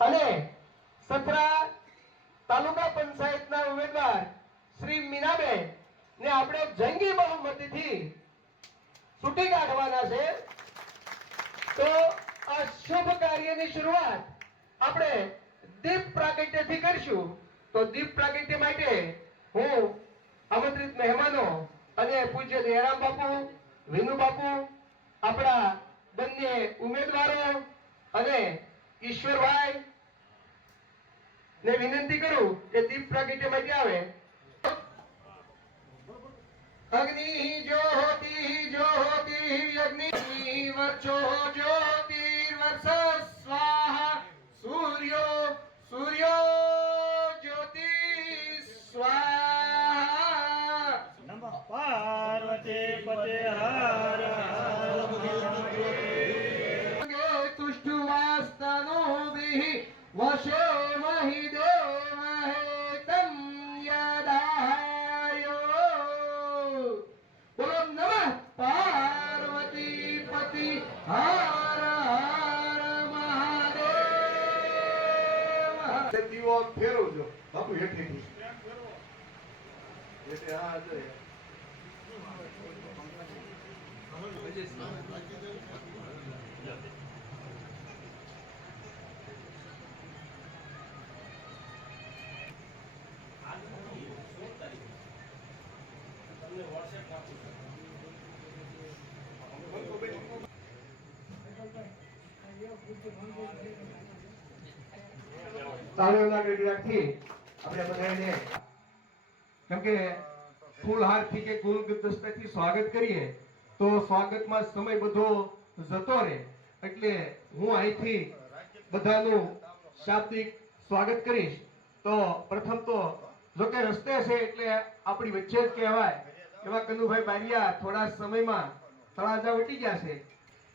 અને સત્રા તાલુકા પંચાયતના ઉમેદવાર શ્રી મીનાબેન ને આપણે જંગી બહુમતીથી ચૂંટી કાઢવાના છે. તો આ શુભ કાર્યની શરૂઆત આપણે દીપ પ્રાગટ્યથી કરીશું. તો દીપ પ્રાગટ્ય માટે હું આમંત્રિત મહેમાનો અને પૂજ્ય દયારામ બાપુ, વિનુ બાપુ, આપણા બંને ઉમેદવારો અને ઈશ્વરભાઈ ને વિનંતી કરું કે દીપ પ્રાગટ્ય માટે આવે. અગ્નિ જ્યોતિ જ્યોતિ અગ્નિ વર્ચો જ્યોતિર્વર્ષ સ્વાહા સૂર્યો સૂર્યો જ્યોતિ સ્વાહા. નમઃ પાર્વતી પતે હર હર તુષ્ટુવાસ્તનોભિઃ વશો મહિ દેવહેતં યદાયો. બોલો નમઃ પાર્વતી પતિ હર હર મહાદેવ. દીવો ફેરવજો બાપુ હેઠી એટલે આ જોઈએ તાળીઓના ગડગડાટથી આપણે બધાને કેમ કે ફૂલહારથી કે ગુલદસ્તાથી સ્વાગત કરીએ તો સ્વાગતમાં સમય બધો જતો રહે, એટલે હું અહીંથી બધાનું શાબ્દિક સ્વાગત કરીશ. તો પ્રથમ તો જો કે રસ્તે છે એટલે આપણી વચ્ચે જ કહેવાય એવા કનુભાઈ બારિયા થોડા સમયમાં તળાજા વટી ગયા છે.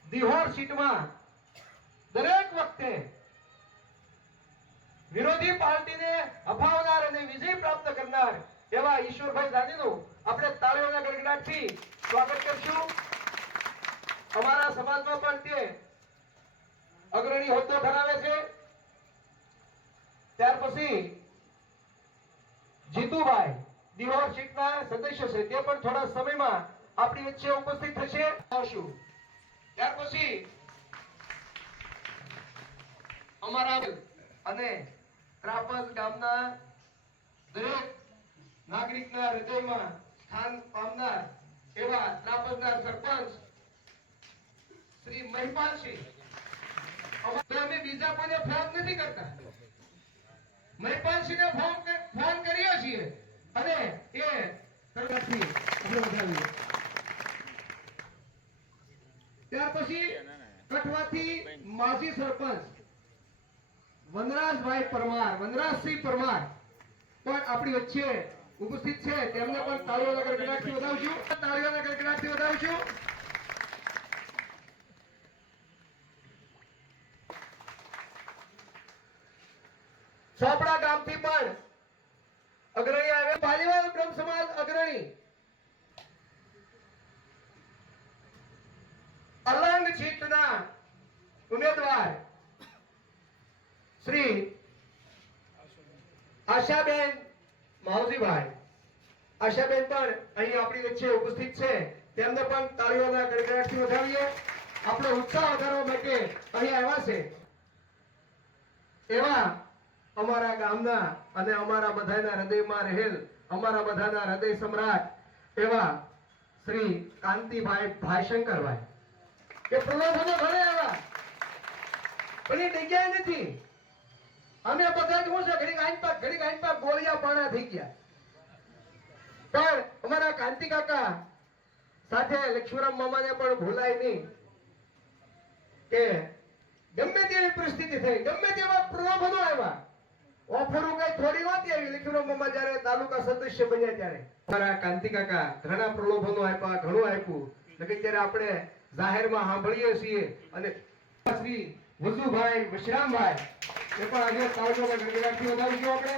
દિહોર સીટમાં દરેક વખતે વિરોધી પાર્ટીને હફાવનાર અને વિજય પ્રાપ્ત કરનાર એવા ઈશ્વરભાઈ જાનીનું આપણે તાળીઓના ગડગડાટથી સ્વાગત કરશું. અમારા સમાજમાં પણ તે અગ્રણી હોદ્દો ધરાવે છે. ત્યાર પછી જીતુભાઈ દિહોર સીટના સદસ્ય છે, તે પણ થોડા સમયમાં આપણી વચ્ચે ઉપસ્થિત થશે. ત્યાર પછી અમારા અને ત્રાપજ ગામના દરેક નાગરિકના હૃદયમાં સ્થાન પામનાર એવા ત્રાપજના સરપંચ શ્રી મહિપાલસિંહ. અમે બીજા કોઈને ફોન નથી કરતા, મહિપાલસિંહને ફોન કર્યો છીએ અને એ તરફથી ત્યાર પછી કઠવાથી માજી સરપંચ વનરાજભાઈ પરમાર, વનરાજસિંહ પરમાર પણ આપણી વચ્ચે ઉપસ્થિત છે. તેમને પણ તાળીઓના ગડગડાટથી વધાવશું, તાળીઓના ગડગડાટથી વધાવશું. ચોપડા ગામથી પણ અગ્રણી આવે, પાલીવાલ બ્રહ્મ સમાજ અગ્રણી અલંગ સીટના ઉમેદવાર શ્રી આશાબેન માવજીભાઈ, આશાબેન પણ અહીં આપણી વચ્ચે ઉપસ્થિત છે. તેમને પણ તાળીઓના ગડગડાટથી વધાવીએ. આપણો ઉત્સાહ વધારવા માટે અહીં આવ્યા છે એવા અમારા ગામના અને અમારા બધાના હૃદયમાં રહેલ, અમારા બધાના હૃદય સમ્રાટ એવા શ્રી કાંતિભાઈ ભાઈશંકરભાઈ કે પ્રલોભનો ઘણે આવ્યા પણ એ જગ્યાએ નથી. અમે બધા જ હું છે ઘડીક આઈન પાક ગોળિયા પાણા થઈ ગયા. પણ અમારા કાંતિ કાકા સાથે લક્ષ્મીરામ મામાને પણ ભૂલાય નહીં કે ગમે તેવી પરિસ્થિતિ થઈ, ગમે તેવા પ્રલોભનો આવ્યા, ઓફરો કઈ થોડી નહોતી આવી. લક્ષ્મીરામ મામા જયારે તાલુકા સદસ્ય બન્યા ત્યારે અમારા કાંતિ કાકા ઘણા પ્રલોભનો આપ્યા, ઘણું આપ્યું. ત્યારે આપણે જાહેરમાં સાંભળીએ છીએ. અને શ્રી વજુભાઈ વશરામભાઈ એ પણ આજે તાલુકાના ગડગડાટથી વધાવીશું આપણે.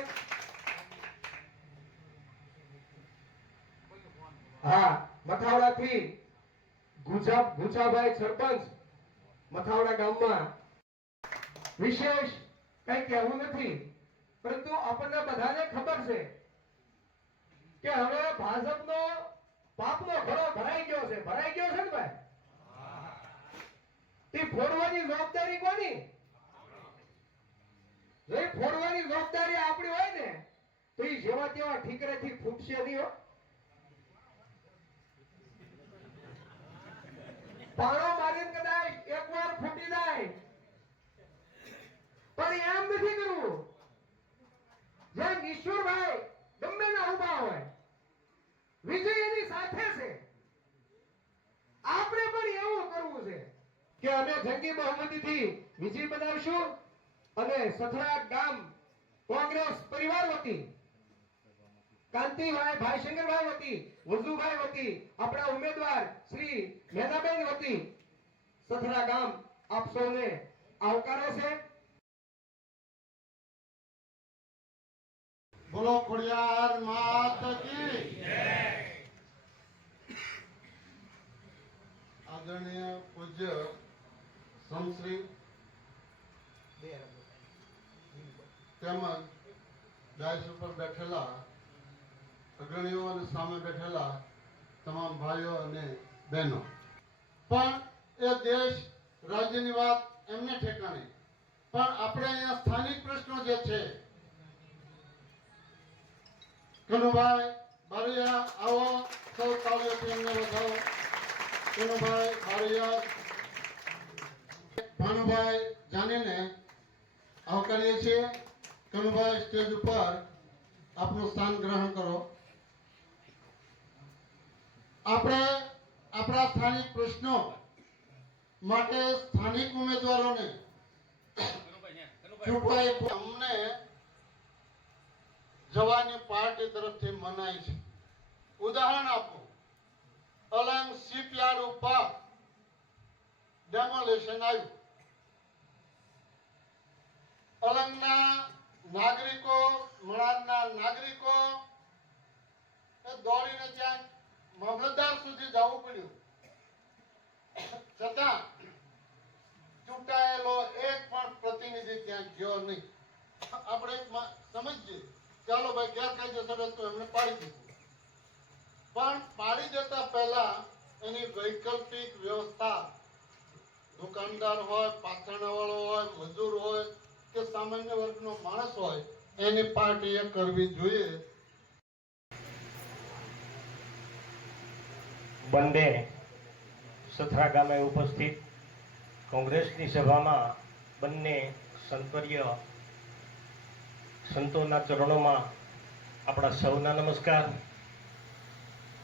હા, મથાવડાથી ગુજાભાઈ સરપંચ મથાવડા ગામમાં વિશેષ કઈ કહેવું નથી, પરંતુ આપણને બધાને ખબર છે કે હવે ભાજપનો પાપનો ઘડો ભરાઈ ગયો છે ને ભાઈ? તે ફોડવાની જવાબદારી કોની? જો એ ફોડવાની જવાબદારી આપણી હોય ને તો એ જેવા તેવા ઠીકરેથી ફૂટશે નહીં હો. પાણો મારીને કદાચ એકવાર ફૂટી જાય, પણ એમ નથી કરવું. જેમ ઈશ્વરભાઈ ગમે ના ઉભા હોય, વિજય એની સાથે છે. આપણે પણ એવું કરવું છે કે અમે જંગી બહુમતીથી વિજય બનાવશું અને સથરા ગામ કોંગ્રેસ પરિવાર વતી, કાંતિભાઈ ભાઈશંકરભાઈ વતી, વજુભાઈ વતી, આપણા ઉમેદવાર શ્રી મેનાબેન વતી સથરા ગામ આપ સૌને આવકારે છે. બોલો ખોડિયાર માત કી આદરણીય પૂજ્ય સંશ્રી તેમજ ડાયસ ઉપર બેઠેલા અગ્રણીઓ અને સામે બેઠેલા તમામ ભાઈઓ અને બહેનો, પણ એ દેશ રાજ્યની વાત એમને ઠેકાણે, પણ આપણે અહીંયા સ્થાનિક પ્રશ્નો જે છે, કનુભાઈ બારૈયા આવો, સૌ તાળીઓથી એમને વધાવો. કનુભાઈ બારૈયા, ભાનુભાઈ જાનીને આવકારીએ છીએ. કનુભાઈ સ્ટેજ ઉપર આપનું સ્થાન ગ્રહણ કરો. આપણે આપણા સ્થાનિક પ્રશ્નો માટે સ્થાનિક ઉમેદવારોને ચૂંટવાય અમને જવાની પાર્ટી તરફથી મનાય છે. ઉદાહરણ આપો, અલંગ શિપયાર્ડ ઉપર ડેમોલેશન આવ્યું. અલંગના નાગરિકો, મળારના નાગરિકો દોડીને ત્યાં મામલતદાર સુધી જવું પડ્યું, છતાં ચૂંટાયેલો એક પણ પ્રતિનિધિ ત્યાં ગયો નહીં. આપણે સમજીએ, ચાલો ભાઈ ગેરકાયદેસર હતું એમને પાડી દીધું, પણ પાડી દેતા પહેલા એની વૈકલ્પિક વ્યવસ્થા દુકાનદાર હોય, પાથરણાવાળો હોય, મજૂર હોય કે સામાન્ય વર્ગનો માણસ હોય, એની પાર્ટીએ કરવી જોઈએ. બંને સથરા ગામે ઉપસ્થિત કોંગ્રેસની સભામાં બંને સંતવર્ય સંતોના ચરણોમાં આપણા સૌના નમસ્કાર.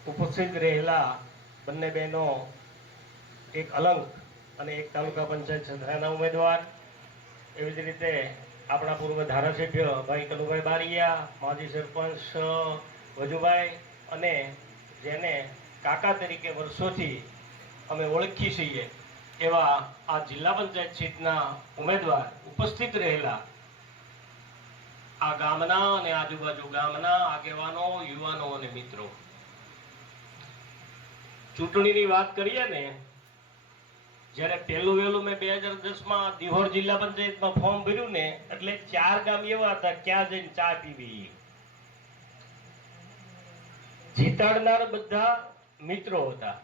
ઉપસ્થિત રહેલા બંને બહેનો એક અલંગ અને એક તાલુકા પંચાયત સથરાના ઉમેદવાર, એવી જ રીતે આપણા પૂર્વ ધારાસભ્ય ભાઈ કનુભાઈ બારૈયા, માજી સરપંચ વજુભાઈ, અને જેને કાકા તરીકે વર્ષોથી અમે ઓળખી છીએ એવા આ જિલ્લા પંચાયત સીટના ઉમેદવાર ઉપસ્થિત રહેલા આ ગામના અને આજુબાજુ ગામના આગેવાનો, યુવાનો અને મિત્રો. ચૂંટણીની વાત કરીએ ને, જ્યારે વહેલું મેં 2010માં દિહોર જિલ્લા પંચાયતમાં ફોર્મ ભર્યું ને, એટલે 4 ગામ એવા હતા ક્યાં જઈને ચા પીવી. જીતાડનાર બધા મિત્રો હતા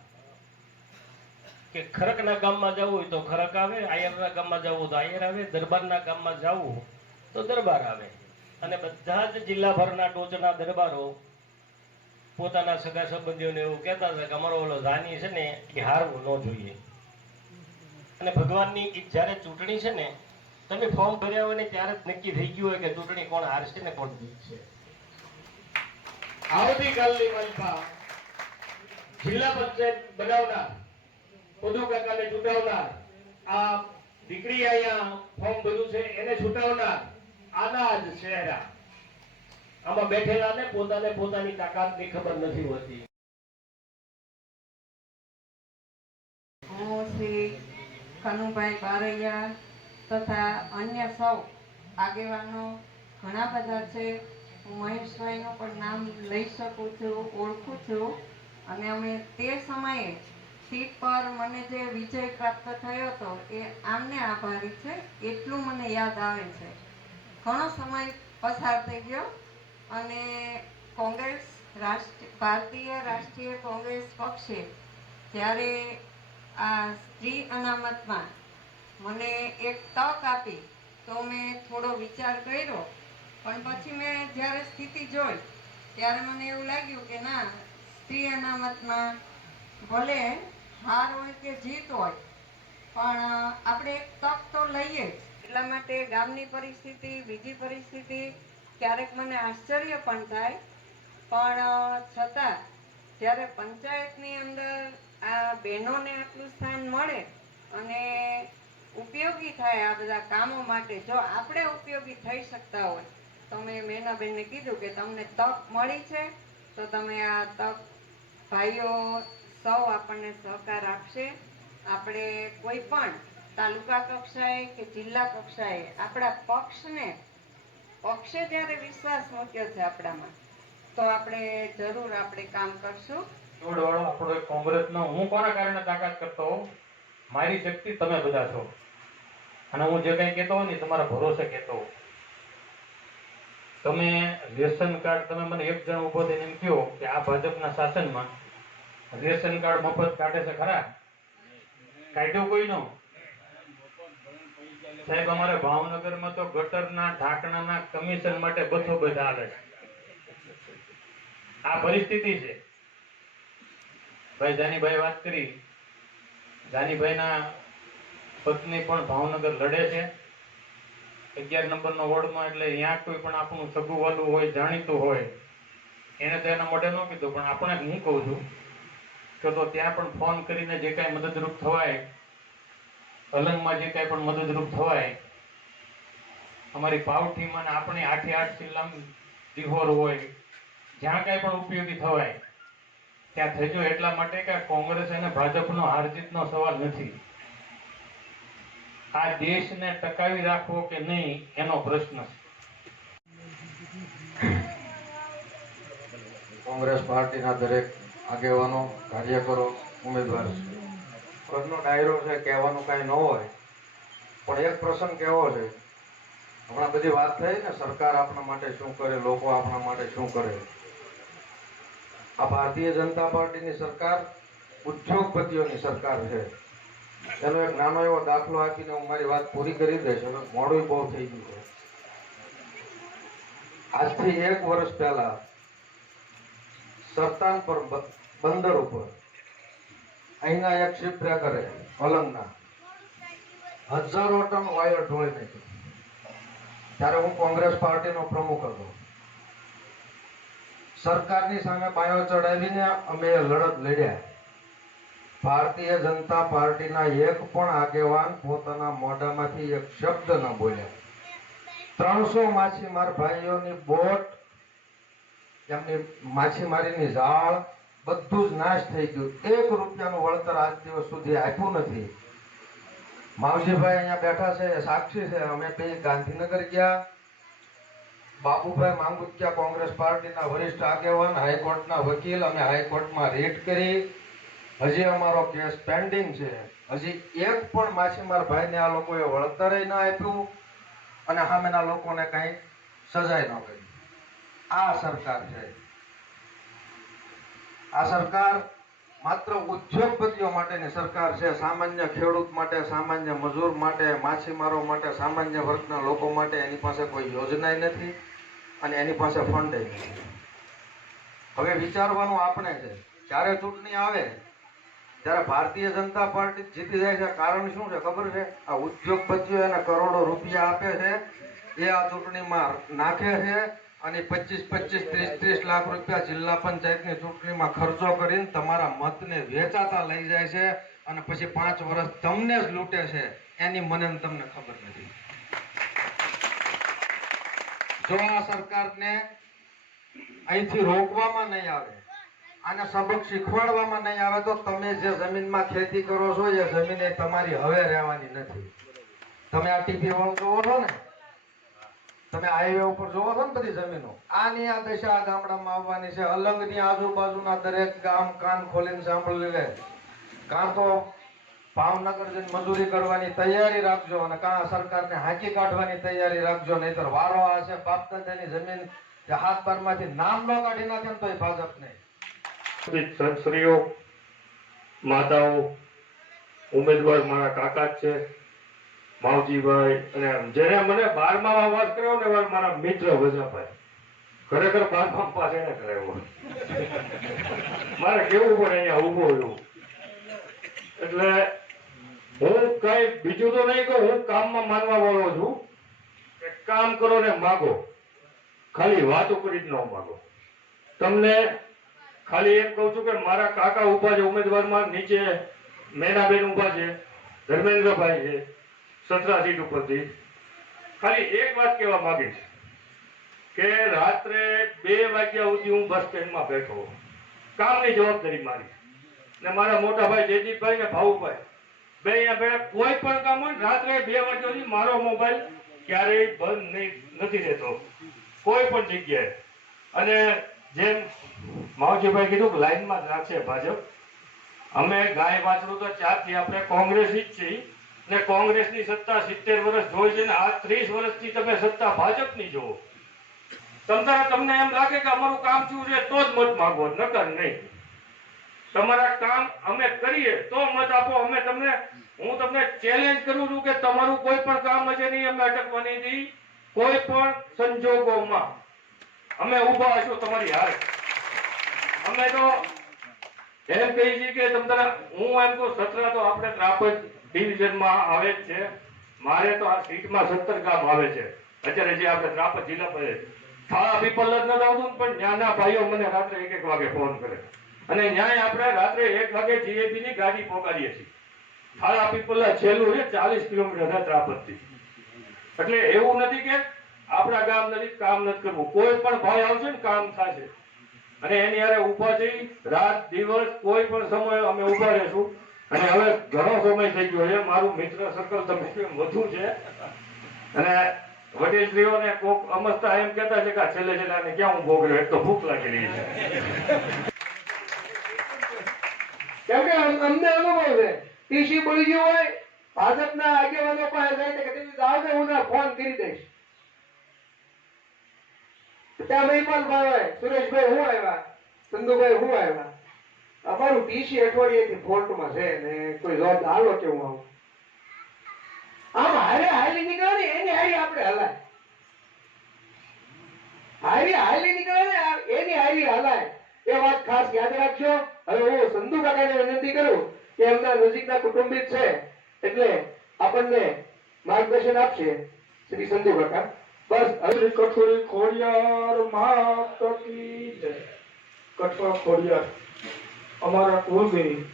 કે ખરકના ગામમાં જવું હોય તો ખરક આવે, આયરના ગામમાં જવું તો આયર આવે, દરબારના ગામમાં જવું તો દરબાર આવે. અને બધા જ જિલ્લાભરના ટોચના દરબારો પોતાના સગા સંબંધીઓને એવું કહેતા હતા કે અમારો ઓલો જાની છે ને એ હારવું ન જોઈએ. અને ભગવાનની જ્યારે ચૂંટણી છે ને, તમે ફોર્મ ભર્યા હોય ને ત્યારે જ નક્કી થઈ ગયું હોય કે ચૂંટણી કોણ હારશે ને કોણ જીતશે. આવતીકાલની મલપા જિલ્લા પંચાયત બનાવનાર, પદુ કાકાને ચૂંટાવનાર, આ દીકરી અહીંયા ફોર્મ ભર્યું છે એને છૂટાવનાર, આના જ ચહેરા આમાં બેઠેલાને પોતાને પોતાની તાકાતની ખબર નથી હોતી. હું શ્રી કનુભાઈ બારૈયા તથા અન્ય સૌ આગેવાનો ઘણા બધા છે. હું મહેશભાઈનું પણ નામ લઈ શકું છું, ઓળખું છું. અને અમે તે સમયે સીટ પર મને જે વિજય પ્રાપ્ત થયો હતો એ આમને આભારી છે, એટલું મને યાદ આવે છે. ઘણો સમય પસાર થઈ ગયો અને ભારતીય રાષ્ટ્રીય કોંગ્રેસ પક્ષે જ્યારે આ સ્ત્રી અનામતમાં મને એક તક આપી તો મેં થોડો વિચાર કર્યો, પણ પછી મેં જ્યારે સ્થિતિ જોઈ ત્યારે મને એવું લાગ્યું કે ના, સ્ત્રી અનામતમાં ભલે હાર હોય કે જીત હોય પણ આપણે એક તક તો લઈએ જ. એટલા માટે ગામની પરિસ્થિતિ, બીજી પરિસ્થિતિ ક્યારેક મને આશ્ચર્ય પણ થાય, પણ છતાં જ્યારે પંચાયતની અંદર આ બહેનોને આટલું સ્થાન મળે અને ઉપયોગી થાય આ બધા કામો માટે, જો આપણે ઉપયોગી થઈ શકતા હોય તો મેં મેનાબેનને કીધું કે તમને તક મળી છે તો તમે આ તક, ભાઈઓ સૌ આપણને સહકાર આપશે. આપણે કોઈ પણ તાલુકા કક્ષાએ કે જિલ્લા કક્ષાએ આપણા પક્ષે જ્યારે વિશ્વાસ મૂક્યો છે આપણામાં, તો આપણે જરૂર આપણે કામ કરશું. વાળો આપણો એક કોંગ્રેસનો, હું કોના કારણે તાકાત કરતો હોઉં? મારી શક્તિ તમે બધા છો, અને હું જે કંઈ કહેતો હોઉં ને તમારા ભરોસે કહેતો હોઉં. તમે રેશન કાર્ડ, તમે મને એક જણ ઉભો થઈને એમ કહો કે આ ભાજપના શાસનમાં રેશન કાર્ડ મફત કાઢે છે ખરા? કાઢ્યું કોઈનો? સાહેબ, અમારે ભાવનગરમાં તો ગટરના ઢાંકણાના કમિશન માટે બસો બધા આવે છે. આ પરિસ્થિતિ છે. ભાઈ જાનીભાઈ વાત કરી, જાનીભાઈના પત્ની પણ ભાવનગર લડે છે 11 નંબરનો વોર્ડમાં, એટલે ત્યાં કોઈ પણ આપણું સગું વાલું હોય, જાણીતું હોય, એને તો એના મોઢે ન કીધું, પણ આપણે હું કહું છું કે તો ત્યાં પણ ફોન કરીને જે કાંઈ મદદરૂપ થવાય, અલંગમાં જે કાંઈ પણ મદદરૂપ થવાય, અમારી પાવઠીમાં ને આપણી 8 જિલ્લામાં દિહોર હોય, જ્યાં કાંઈ પણ ઉપયોગી થવાય ત્યાં થજો. એટલા માટે કે કોંગ્રેસ અને ભાજપનો હાર જીતનો સવાલ નથી. આ દેશને ટકાવી રાખવો કે નહીં એનો પ્રશ્ન છે. કોંગ્રેસ પાર્ટીના દરેક આગેવાનો, કાર્યકરો, ઉમેદવાર ઘરનો ડાયરો છે, કહેવાનું કાંઈ ન હોય, પણ એક પ્રસંગ કહેવો છે. હમણાં બધી વાત થઈ ને, સરકાર આપણા માટે શું કરે, લોકો આપણા માટે શું કરે. આ ભારતીય જનતા પાર્ટીની સરકાર ઉદ્યોગપતિઓની સરકાર છે. એનો એક નાનો એવો દાખલો આપીને હું મારી વાત પૂરી કરી દઈશ. હવે મોડું બહુ થઈ ગયું છે. આજથી 1 વર્ષ પહેલા સરતાનપર બંદર ઉપર અહીંના એક શિપ બ્રેકરે અલંગના 1000 ટન ઓઇલ ઢોળી નાખ્યું. ત્યારે હું કોંગ્રેસ પાર્ટીનો પ્રમુખ હતો. સરકારની સામે પાયો ચડાવીને અમે લડત લડ્યા. ભારતીય જનતા પાર્ટીના એક પણ આગેવાન પોતાના મોઢામાંથી એક શબ્દ ન બોલ્યા. 300 માછીમાર ભાઈઓની બોટ, એમની માછીમારીની જાળ બધું જ નાશ થઈ ગયું. 1 રૂપિયાનું વળતર આજ દિવસ સુધી આપ્યું નથી. માવજીભાઈ અહીંયા બેઠા છે, સાક્ષી છે. અમે બે ગાંધીનગર ગયા, બાબુભાઈ માંગુકિયા કોંગ્રેસ પાર્ટીના વરિષ્ઠ આગેવાન, હાઈકોર્ટના વકીલ, અમે હાઈકોર્ટમાં રીટ કરી. હજી અમારો કેસ પેન્ડિંગ છે. હજી એક પણ માછીમાર ભાઈને આ લોકોએ વળતર ના આપ્યું અને સામેના લોકોને કઈ સજાય ન કરી. આ સરકાર છે. આ સરકાર માત્ર ઉદ્યોગપતિઓ માટેની સરકાર છે. સામાન્ય ખેડૂત માટે, સામાન્ય મજૂર માટે, માછીમારો માટે, સામાન્ય વર્ગના લોકો માટે એની પાસે કોઈ યોજના નથી અને એની પાસે ફંડ નથી. હવે વિચારવાનું આપણે છે, જ્યારે ચૂંટણી આવે ત્યારે ભારતીય જનતા પાર્ટી જીતી જાય છે. કારણ શું છે ખબર છે? આ ઉદ્યોગપતિઓ એને કરોડો રૂપિયા આપે છે, એ આ ચૂંટણીમાં નાખે છે અને 25-30 લાખ રૂપિયા જિલ્લા પંચાયતની ચૂંટણીમાં ખર્ચો કરીને તમારા મતને વેચાતા લઈ જાય છે અને પછી 5 વર્ષ તમને જ લૂંટે છે. એની મને તમને ખબર નથી. જો આ સરકારને અહીંથી રોકવામાં નહીં આવે, આને સબક શીખવાડવામાં નહીં આવે, તો તમે જે જમીનમાં ખેતી કરો છો એ જમીન એ તમારી હવે રહેવાની નથી. તમે આ ટીપી વોલ જોવો છો ને, તમે હાઈવે ઉપર જોવો છો ને બધી જમીનો, આની આ દશા આ ગામડામાં આવવાની છે. અલંગની આજુબાજુના દરેક ગામ કાન ખોલીને સાંભળી લે. કાં તો ભાવનગર જઈને મજૂરી કરવાની તૈયારી રાખજો અને કાં સરકારને હાંકી કાઢવાની તૈયારી રાખજો, નહીતર વારો આવશે બાપ દાદાની જમીન જે હાથ બારમાંથી નામ ન કાઢી નાખે ને તોય ભાજપ નહીં. સંતશ્રીઓ, માતાઓ, ઉમેદવાર મારા કાકા જ છે, માવજીભાઈ, અને જેને મને 12માં વાત કર્યો ને મારા મિત્ર વજાભાઈ, ખરેખર 12માં પાસે એને કરાવ્યો. મારે કેવું પડે અહીંયા ઉભો રહ્યું. એટલે હું કઈ બીજું તો નહીં કહું, હું કામમાં માનવા વાળો છું. એક કામ કરો ને માગો, ખાલી વાતો કરી જ ન માગો. તમને ખાલી એમ કહું છું કે મારા કાકા ઉભા છે ઉમેદવારમાં, નીચે મેનાબેન ઉભા છે, ધર્મેન્દ્રભાઈ છે 17 સીટ ઉપરથી. ખાલી એક વાત કહેવા માંગીશ કે રાત્રે 2 વાગ્યા સુધી હું બસ સ્ટેન્ડમાં બેઠો, કામની જવાબદારી મારી, ને મારા મોટા ભાઈ જયદીપભાઈ ને ભાવુભાઈ બે અહીંયા બેઠા. કોઈ પણ કામ હોય રાત્રે 2 વાગ્યા સુધી મારો મોબાઈલ ક્યારેય બંધ નથી રહેતો, કોઈ પણ જગ્યાએ. અને જેમ માવજીભાઈ કીધું કે લાઈનમાં જ રાખશે ભાજપ. અમે ગાય વાછડું તો 4 થી આપણે કોંગ્રેસી જ છીએ, ને કોંગ્રેસની સત્તા 70 વર્ષ જોઈ છે, ને આ 30 વર્ષથી તમે સત્તા ભાજપની જોવો. તમને એમ લાગે કે અમારું કામ શું છે તો જ મત માંગો, નકર નહીં. તમારા કામ અમે કરીએ તો મત આપો. હું તમને ચેલેન્જ કરું છું કે તમારું કોઈ પણ કામ હશે નહીં અમે અટકવાની નથી. કોઈ પણ સંજોગોમાં અમે ઊભા હશું તમારી હારે. અમે તો એમ કહી છીએ કે હું એમ કહું 17 તો આપણે ત્રાપજ ડિવિઝનમાં આવે જ છે. મારે તો આ સીટમાં 17 કામ આવે છે અત્યારે, જે આપણે ત્રાપજ જિલ્લા પર થાળા પીપલ જ નથી આવતું, પણ ત્યાંના ભાઈઓ મને રાત્રે 1-1 વાગે ફોન કરે, અને ન્યાય આપણે રાત્રે 1 વાગે જીએપી ની ગાડી પોકારીએ છીએ. થાળા પીપલ છેલ્લું છે 40 કિલોમીટર ત્રાપજથી. એટલે એવું નથી કે આપણા ગામ નથી કામ નથી કરવું. કોઈ પણ ભાઈ આવશે ને કામ થશે, અને એની હારે ઉભા થઈ રાત દિવસ કોઈ પણ સમય અમે ઉભા રહેશું. અને હવે ઘણો સમય થઈ ગયો છે, મારું મિત્ર સર્કલ તમે વધુ છે, અને વડીલશ્રીઓને કોક અમસ્તા એમ કહેતા છે કે છેલ્લે આને ક્યાં હું ભોગવ્યો, એક તો ભૂખ લાગી રહી છે. કેમ કે અમને અનુભવ છે, ટીસી બળી ગયું હોય ભાજપના આગેવાનો પાસે જાય કે તમે આવજો, હું ફોન કરી દઈશ. ત્યાં મહિપાલભાઈ, સુરેશભાઈ હું આવ્યા, ચંદુભાઈ હું આવ્યા, અમારું ટીસી અઠવાડિયેથી ફોલ્ટમાં છે ને કોઈ જોબ હાલો કે હું આવું. આમ હારી નીકળે ને એની હારી આપણે હલાય, હારી નીકળે ને એની હારી હલાય. એ વાત ખાસ યાદ રાખજો. હવે હું સંધુ કાકાને વિનંતી કરું કે એમના નજીકના કુટુંબિક છે એટલે આપણને માર્ગદર્શન આપશે શ્રી સંધુ કાકા. બસ હવે કઠોળી ખોડિયાર માત કી જય. કઠવા ખોડિયાર અમારા કુળદેવી,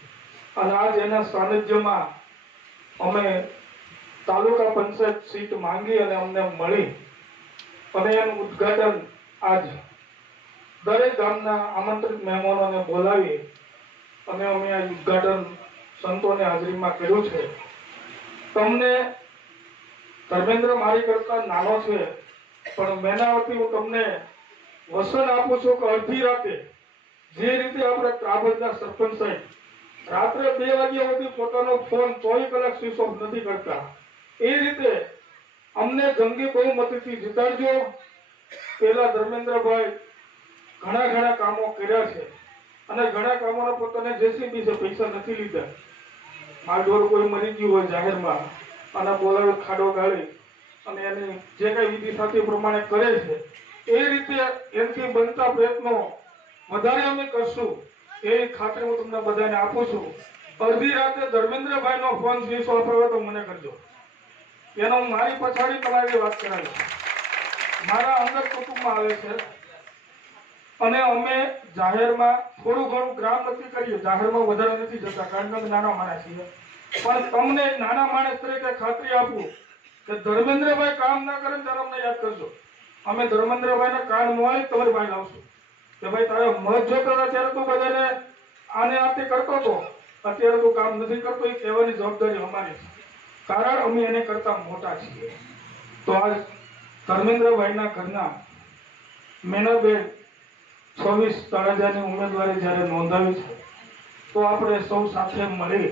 અને આજ એના સાનિધ્યમાં અમે તાલુકા પંચાયત સીટ માંગી અને અમને મળી, અને એનું ઉદ્ઘાટન આજ દરેક ગામના આમંત્રિત મહેમાનોને બોલાવી અને અમે આ ઉદ્ઘાટન સંતોને હાજરીમાં કર્યું છે. તમને ધર્મેન્દ્ર મારી કરતા નાનો છે, પણ મેનાવતી હું તમને વસન આપું છું કે અડધી રાતે જે રીતે આપણે ત્રાબજના સરપંચ સાહેબ રાત્રે 2 વાગ્યા સુધી પોતાનો ફોન 24 કલાક સ્વિચ ઓફ નથી કરતા, એ રીતે અમને જંગી બહુમતીથી જીતાડજો. પેલા ધર્મેન્દ્રભાઈ ઘણા કામો કર્યા છે, અને ઘણા કામોના પોતાને જેસીબી છે, પૈસા નથી લીધા. માલઢોર કોઈ મરી ગયું હોય જાહેરમાં અને બોલાવે ખાડો ગાળી અને એની જે કઈ વિધિ સાથે પ્રમાણે કરે છે, એ રીતે એનાથી બનતા પ્રયત્નો વધારે અમે કરશું એવી ખાતરી હું તમને બધાને આપું છું. અડધી રાતે ધર્મેન્દ્રભાઈ નો ફોન સ્વિચ ઓફ આવ્યો તો મને કરજો, એનો હું મારી પછાડી તમારી વાત કરાવીશ. મારા અંગત કુટુંબમાં આવે છે, અને અમે જાહેરમાં થોડું ઘણું ગ્રામ નક્કી કરીએ, જાહેરમાં વધારે નથી જતા કારણ કે અમે નાના માણસ છીએ. પણ તમને એક નાના માણસ તરીકે ખાતરી આપું કે ધર્મેન્દ્રભાઈ કામ ના કરે ત્યારે અમને યાદ કરજો. અમે ધર્મેન્દ્રભાઈને કાન મોવાઈ તમારી પાસે લાવશું કે ભાઈ તારે મત જોતો હતા ત્યારે તું બધાને આને આતે કરતો હતો, અત્યારે તું કામ નથી કરતો, એ કહેવાની જવાબદારી અમારી છે, કારણ અમે એને કરતા મોટા છીએ. તો આજ ધર્મેન્દ્રભાઈના ઘરના મેનાબેન 26 તળાજાની ઉમેદવારી જ્યારે નોંધાવી છે, તો આપણે સૌ સાથે મળી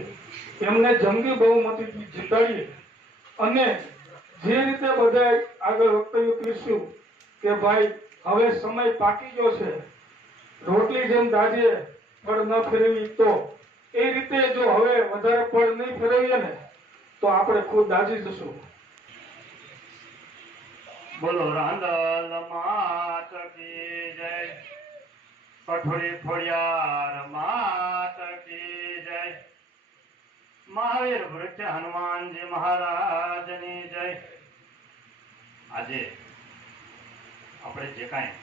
એમને જંગી બહુમતીથી જીતાડી અને જે રીતે બધા આગળ વક્તવ્ય કરીશું કે ભાઈ હવે સમય પાકી ગયો છે, રોટલી જેમ દાજે ફળ ન ફેરવી, તો એ રીતે જો હવે વધારે ફળ નહીં ફેરવીએ ને તો આપણે ખુદ દાજી જશું. બોલો રાંદલ માત કી જય, કઠોળી ખોડિયાર માત કી જય, મહાવીર વૃક્ષ હનુમાનજી મહારાજની જય. આજે આપણે જે કાંઈ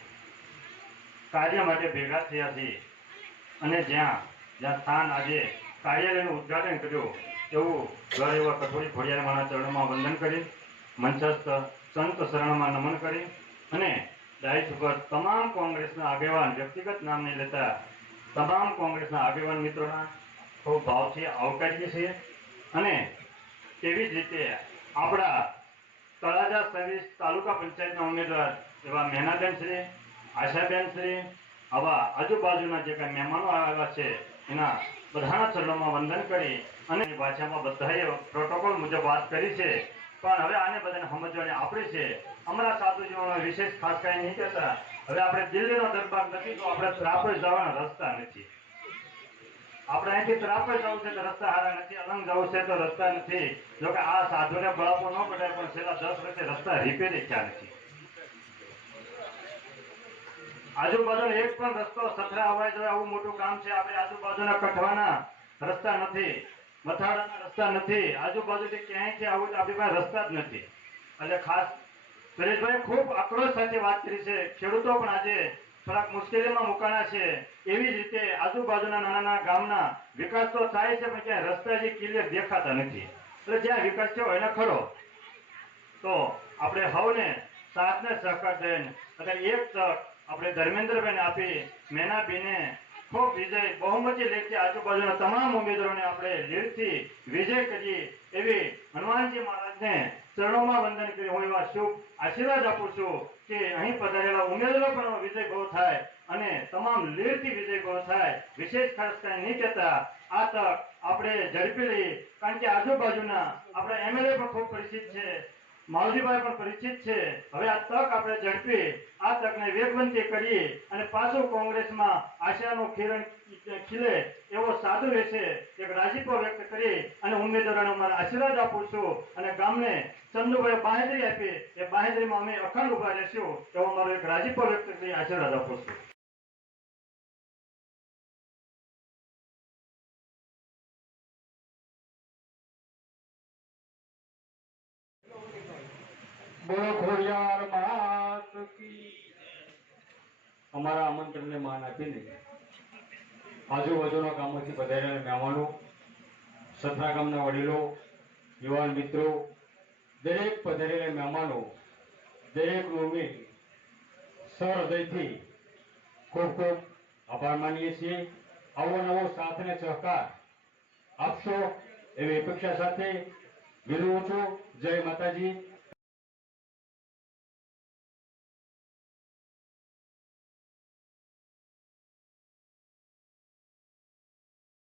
કાર્ય માટે ભેગા થયા છીએ અને જ્યાં સ્થાન આજે કાર્યાલયનું ઉદ્ઘાટન કર્યું એવું ઘર એવા કઠોળી ખોડિયાર માના ચરણોમાં વંદન કરી, મંચસ્થ સંત શરણમાં નમન કરી અને ડાયસ ઉપર તમામ કોંગ્રેસના આગેવાન, વ્યક્તિગત નામ નહીં લેતા તમામ કોંગ્રેસના આગેવાન મિત્રોના ખૂબ ભાવથી આવકારીએ છીએ. અને તેવી જ રીતે આપણા તળાજા સર્વિસ તાલુકા પંચાયતના ઉમેદવાર એવા મેનાબેન શ્રી, આશાબેન શ્રી, આવા આજુબાજુના જે કાંઈ મહેમાનો આવ્યા છે એના બધાના ચરણોમાં વંદન કરી અને ભાષામાં બધાએ પ્રોટોકોલ મુજબ વાત કરી છે, પણ હવે આને બધાને સમજવાની આપણી છે. અમારા સાધુજીઓનો વિશેષ ખાસ કાંઈ નહીં કહેતા. હવે આપણે દિલ્હીનો દરબાર નથી તો આપણે ત્રાપર જવાના રસ્તા નથી. આપણે અહીંથી ત્રાપર જવું છે તો રસ્તા સારા નથી, અલંગ જવું છે તો રસ્તા નથી. જોકે આ સાધુને બળાપો ન કઢાય, પણ છેલ્લા 10 વર્ષે રસ્તા રિપેરી થયા નથી. આજુબાજુનો એક પણ રસ્તો સથરા અવાય જાય આવું મોટું કામ છે. આપણે આજુબાજુના કઠવાના રસ્તા નથી, મથાળાના રસ્તા નથી, આજુબાજુથી ક્યાંયથી આવું આપણી પાસે રસ્તા જ નથી. એટલે ખાસ સુરેશભાઈ ખૂબ આક્રોશ સાથે વાત કરી છે. ખેડૂતો પણ આજે થોડાક મુશ્કેલીમાં મુકાણા છે. એવી જ રીતે આજુબાજુના નાના નાના ગામના વિકાસ તો થાય છે, પણ ક્યાંય રસ્તા જે ક્લિયર દેખાતા નથી. એટલે જ્યાં વિકાસ થયો એને ખરો તો આપણે હવને સાથને સહકાર દઈને અત્યારે એક તક આપણે ધર્મેન્દ્રભાઈને આપી મેનાબીને ખૂબ વિજય બહુમતી લેખથી આજુબાજુના તમામ ઉમેદવારોને આપણે લીડથી વિજય કરીએ એવી હનુમાનજી મહારાજને ચરણોમાં વંદન કરી હું એવા શુભ આશીર્વાદ આપું છું કે અહીં પધારેલા ઉમેદવારો પણ વિજય બહુ થાય અને તમામ લીડથી વિજય બહુ થાય. વિશેષ ખાસ કાંઈ નહીં કહેતા આ તક આપણે ઝડપી લઈએ, કારણ કે આજુબાજુના આપણા એમએલએ પણ ખૂબ પરિચિત છે, માવજીભાઈ પણ પરિચિત છે. હવે આ તક આપણે ઝડપી આ તકને વેગવંતી કરીએ અને પાછું કોંગ્રેસમાં આશાનું કિરણ ખીલે એવો સાધુ રહેશે એક રાજીપો વ્યક્ત કરી અને ઉમેદવારોને અમારા આશીર્વાદ આપું છું અને ગામને ચંદુભાઈ બાહેદરી આપી એ બાહેદરીમાં અમે અખંડ ઉભા રહેશું એવો મારો એક રાજીપો વ્યક્ત કરી આશીર્વાદ આપું છું. બોલો ખોડિયાર માત કી. અમારા આમંત્રણને માન આપીને આજુબાજુના ગામોથી પધારેલા મહેમાનો, સથરા ગામના વડીલો, યુવાન મિત્રો, દરેક પધારેલા મહેમાનો દરેકનો અમે સહૃદયથી ખૂબ ખૂબ આભાર માનીએ છીએ. આવો નવો સાથ અને સહકાર આપશો એવી અપેક્ષા સાથે વિનવું છું. જય માતાજી,